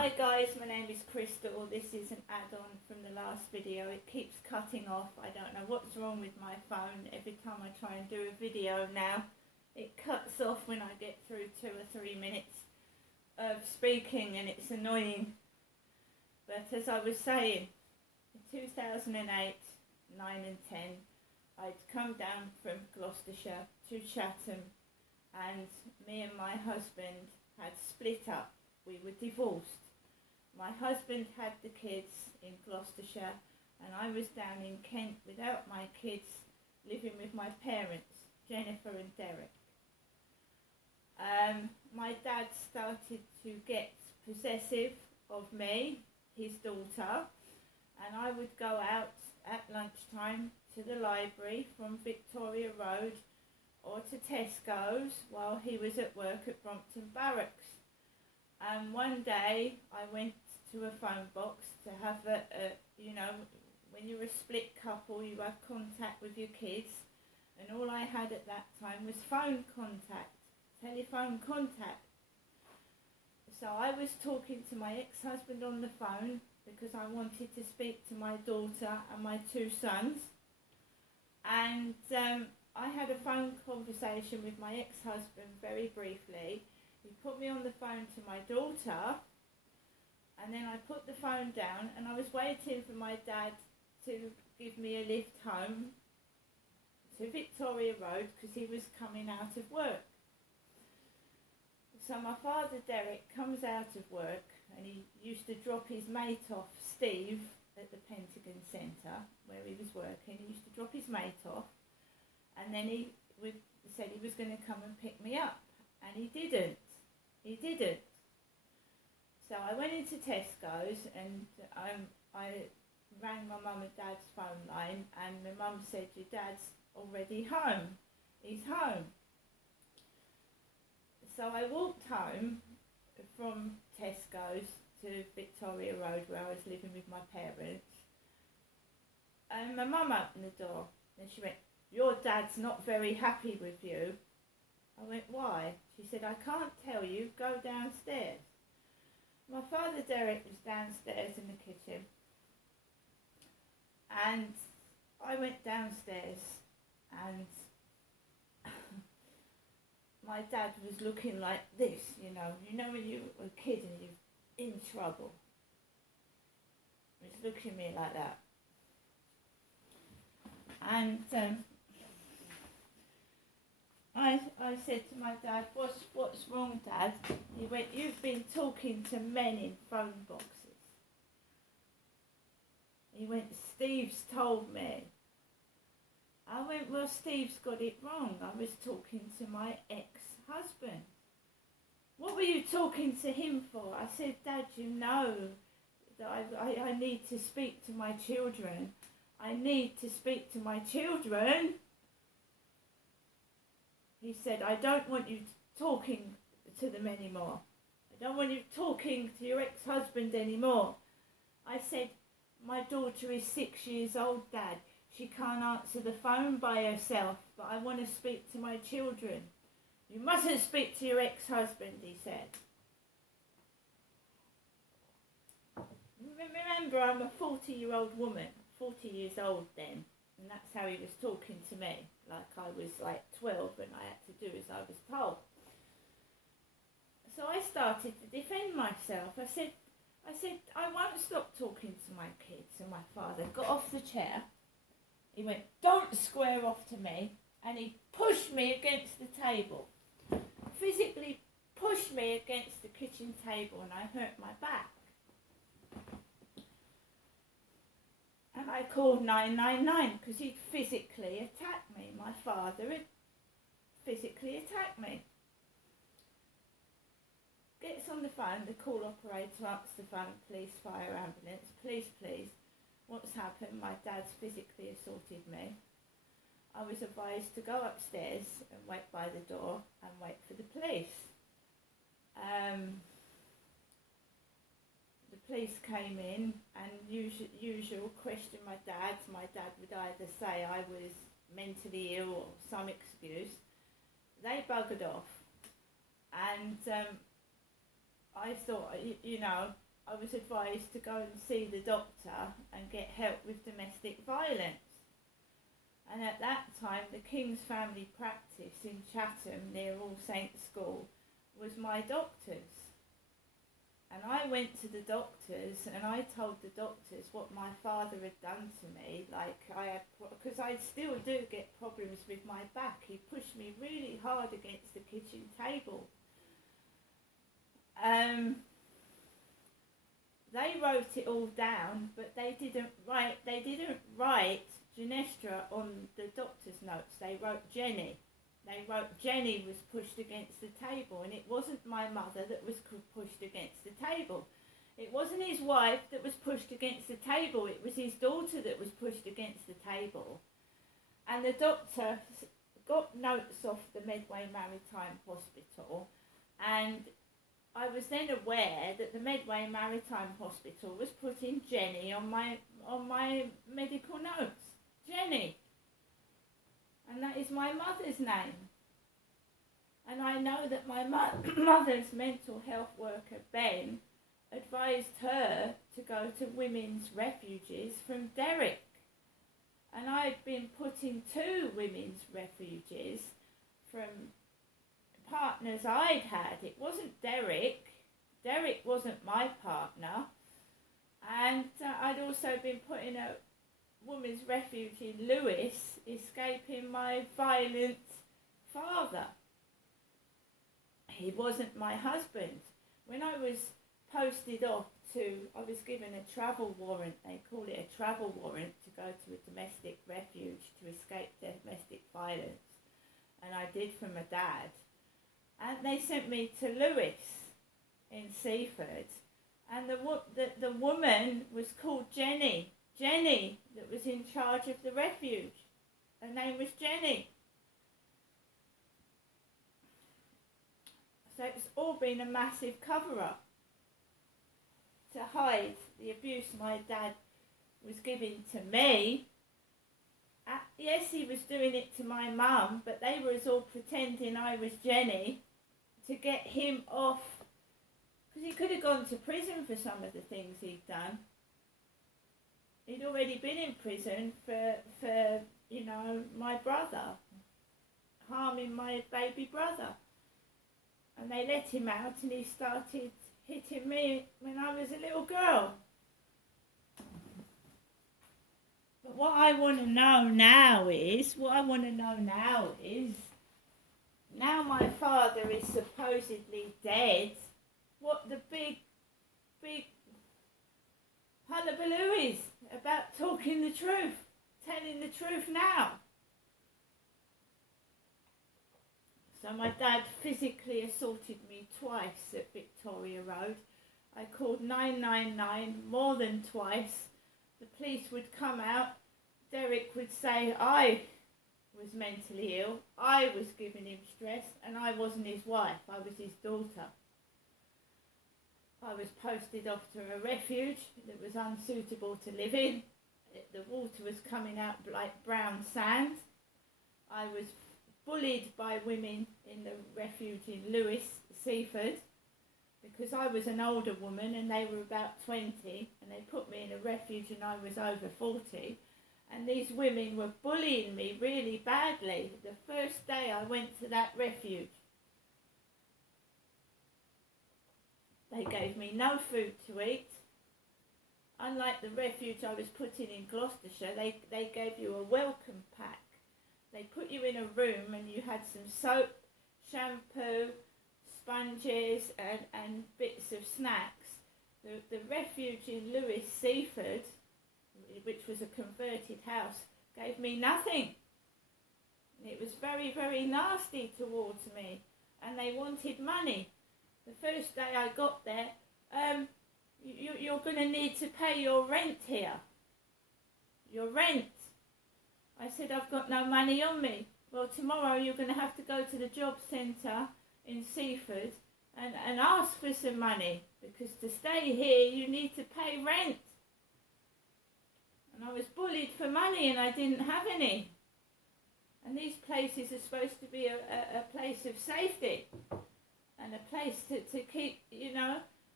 Hi guys, my name is Crystal. This is an add-on from the last video. It keeps cutting off. I don't know what's wrong with my phone. Every time I try and do a video now, it cuts off when I get through 2 or 3 minutes of speaking, and it's annoying. But as I was saying, in 2008, 9 and 10, I'd come down from Gloucestershire to Chatham, and me and my husband had split up. We were divorced. My husband had the kids in Gloucestershire, and I was down in Kent without my kids, living with my parents, Jennifer and Derek. My dad started to get possessive of me, his daughter, and I would go out at lunchtime to the library from Victoria Road or to Tesco's while he was at work at Brompton Barracks. And one day I went to a phone box to have when you're a split couple, you have contact with your kids, and all I had at that time was phone contact, telephone contact. So I was talking to my ex-husband on the phone because I wanted to speak to my daughter and my 2 sons, and I had a phone conversation with my ex-husband very briefly. He put me on the phone to my daughter, and then I put the phone down, and I was waiting for my dad to give me a lift home to Victoria Road because he was coming out of work. So my father Derek comes out of work, and he used to drop his mate off, Steve, at the Pentagon Centre where he was working. He used to drop his mate off, and then he said he was going to come and pick me up, and he didn't. So I went into Tesco's, and I rang my mum and dad's phone line, and my mum said, your dad's already home. He's home. So I walked home from Tesco's to Victoria Road where I was living with my parents, and my mum opened the door, and she went, your dad's not very happy with you. I went, why? She said, I can't tell you, go downstairs. My father Derek was downstairs in the kitchen, and I went downstairs, and my dad was looking like this, you know when you were a kid and you're in trouble. He was looking at me like that. And I said to my dad, what's wrong, Dad? He went, you've been talking to men in phone boxes. He went, Steve's told me. I went, well, Steve's got it wrong. I was talking to my ex-husband. What were you talking to him for? I said, Dad, you know that I need to speak to my children. I need to speak to my children. He said, I don't want you talking to them anymore. I don't want you talking to your ex-husband anymore. I said, my daughter is 6 years old, Dad. She can't answer the phone by herself, but I want to speak to my children. You mustn't speak to your ex-husband, he said. Remember, I'm a 40-year-old woman, 40 years old then. And that's how he was talking to me, like I was like 12 and I had to do as I was told. So I started to defend myself. I said, I won't stop talking to my kids. And my father got off the chair. He went, don't square off to me. And he pushed me against the table. Physically pushed me against the kitchen table, and I hurt my back. And I called 999 because he'd physically attacked me. My father had physically attacked me. Gets on the phone, the call operator answers the phone, police, fire, ambulance, please. What's happened? My dad's physically assaulted me. I was advised to go upstairs and wait by the door and wait for the police. The police came in and usual questioned my dad. My dad would either say I was mentally ill or some excuse. They buggered off, and I thought, I was advised to go and see the doctor and get help with domestic violence. And at that time, the King's Family Practice in Chatham, near All Saints School, was my doctor's. And I went to the doctors and I told the doctors what my father had done to me. Like because I still do get problems with my back. He pushed me really hard against the kitchen table. They wrote it all down, but they didn't write Genestra on the doctor's notes. They wrote Jenny. They wrote Jenny was pushed against the table, and it wasn't my mother that was pushed against the table. It wasn't his wife that was pushed against the table. It was his daughter that was pushed against the table. And the doctor got notes off the Medway Maritime Hospital, and I was then aware that the Medway Maritime Hospital was putting Jenny on my medical notes. Jenny. And that is my mother's name. And I know that my mother's mental health worker, Ben, advised her to go to women's refuges from Derrick. And I'd been put in 2 women's refuges from partners I'd had. It wasn't Derrick. Derrick wasn't my partner. And I'd also been put in a women's refuge in Lewes, escaping my violent father. He wasn't my husband. When I was posted off I was given a travel warrant. They call it a travel warrant to go to a domestic refuge to escape domestic violence. And I did from my dad. And they sent me to Lewes in Seaford. And the woman was called Jenny. Jenny, that was in charge of the refuge. Her name was Jenny. So it's all been a massive cover-up to hide the abuse my dad was giving to me. Yes, he was doing it to my mum, but they was all pretending I was Jenny to get him off, because he could have gone to prison for some of the things he'd done. He'd already been in prison for my brother, harming my baby brother. And they let him out and he started hitting me when I was a little girl. But what I want to know now is, now my father is supposedly dead, what the big hullabaloo is about talking the truth, telling the truth now. So my dad physically assaulted me twice at Victoria Road. I called 999 more than twice. The police would come out. Derrick would say I was mentally ill, I was giving him stress, and I wasn't his wife, I was his daughter. I was posted off to a refuge that was unsuitable to live in. The water was coming out like brown sand. I was bullied by women in the refuge in Lewes, Seaford, because I was an older woman and they were about 20, and they put me in a refuge and I was over 40. And these women were bullying me really badly the first day I went to that refuge. They gave me no food to eat. Unlike the refuge I was put in Gloucestershire, they gave you a welcome pack. They put you in a room and you had some soap, shampoo, sponges and bits of snacks. The refuge in Lewes, Seaford, which was a converted house, gave me nothing. It was very, very nasty towards me, and they wanted money. The first day I got there, you're going to need to pay your rent here. Your rent. I said, I've got no money on me. Well, tomorrow you're going to have to go to the job centre in Seaford and ask for some money, because to stay here you need to pay rent. And I was bullied for money and I didn't have any. And these places are supposed to be a place of safety and a place to keep,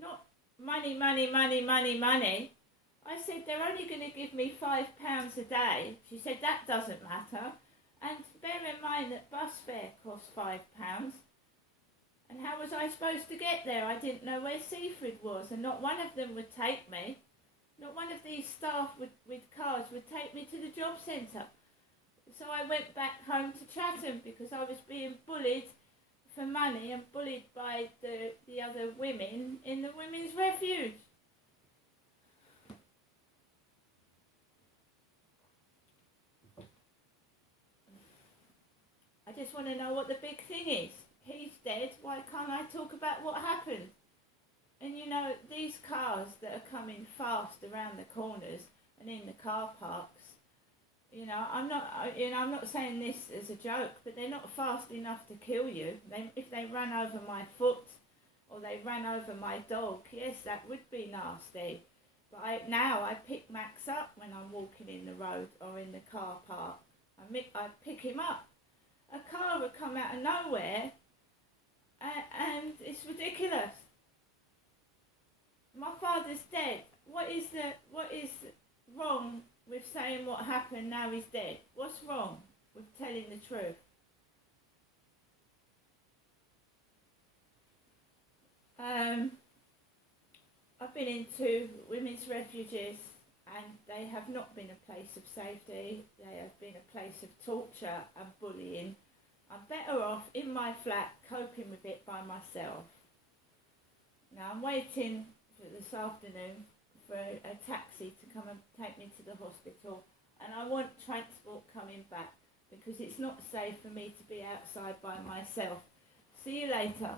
not money, money, money, money, money. I said, they're only going to give me £5 a day. She said, that doesn't matter. And bear in mind that bus fare costs £5. And how was I supposed to get there? I didn't know where Seaford was, and not one of them would take me. Not one of these staff with cars would take me to the job centre. So I went back home to Chatham because I was being bullied for money and bullied by the other women in the women's refuge. I just want to know what the big thing is. He's dead, why can't I talk about what happened? And you know, these cars that are coming fast around the corners and in the car parks, you know, I'm not saying this as a joke, but they're not fast enough to kill you. If they ran over my foot or they ran over my dog, yes, that would be nasty. But I pick Max up when I'm walking in the road or in the car park. I pick him up. A car would come out of nowhere, and it's ridiculous. My father's dead. What is wrong with saying what happened now he's dead? What's wrong with telling the truth? I've been into women's refuges and they have not been a place of safety. They have been a place of torture and bullying. I'm better off in my flat coping with it by myself. Now I'm waiting for this afternoon for a taxi to come and take me to the hospital, and I want transport coming back because it's not safe for me to be outside by myself. See you later.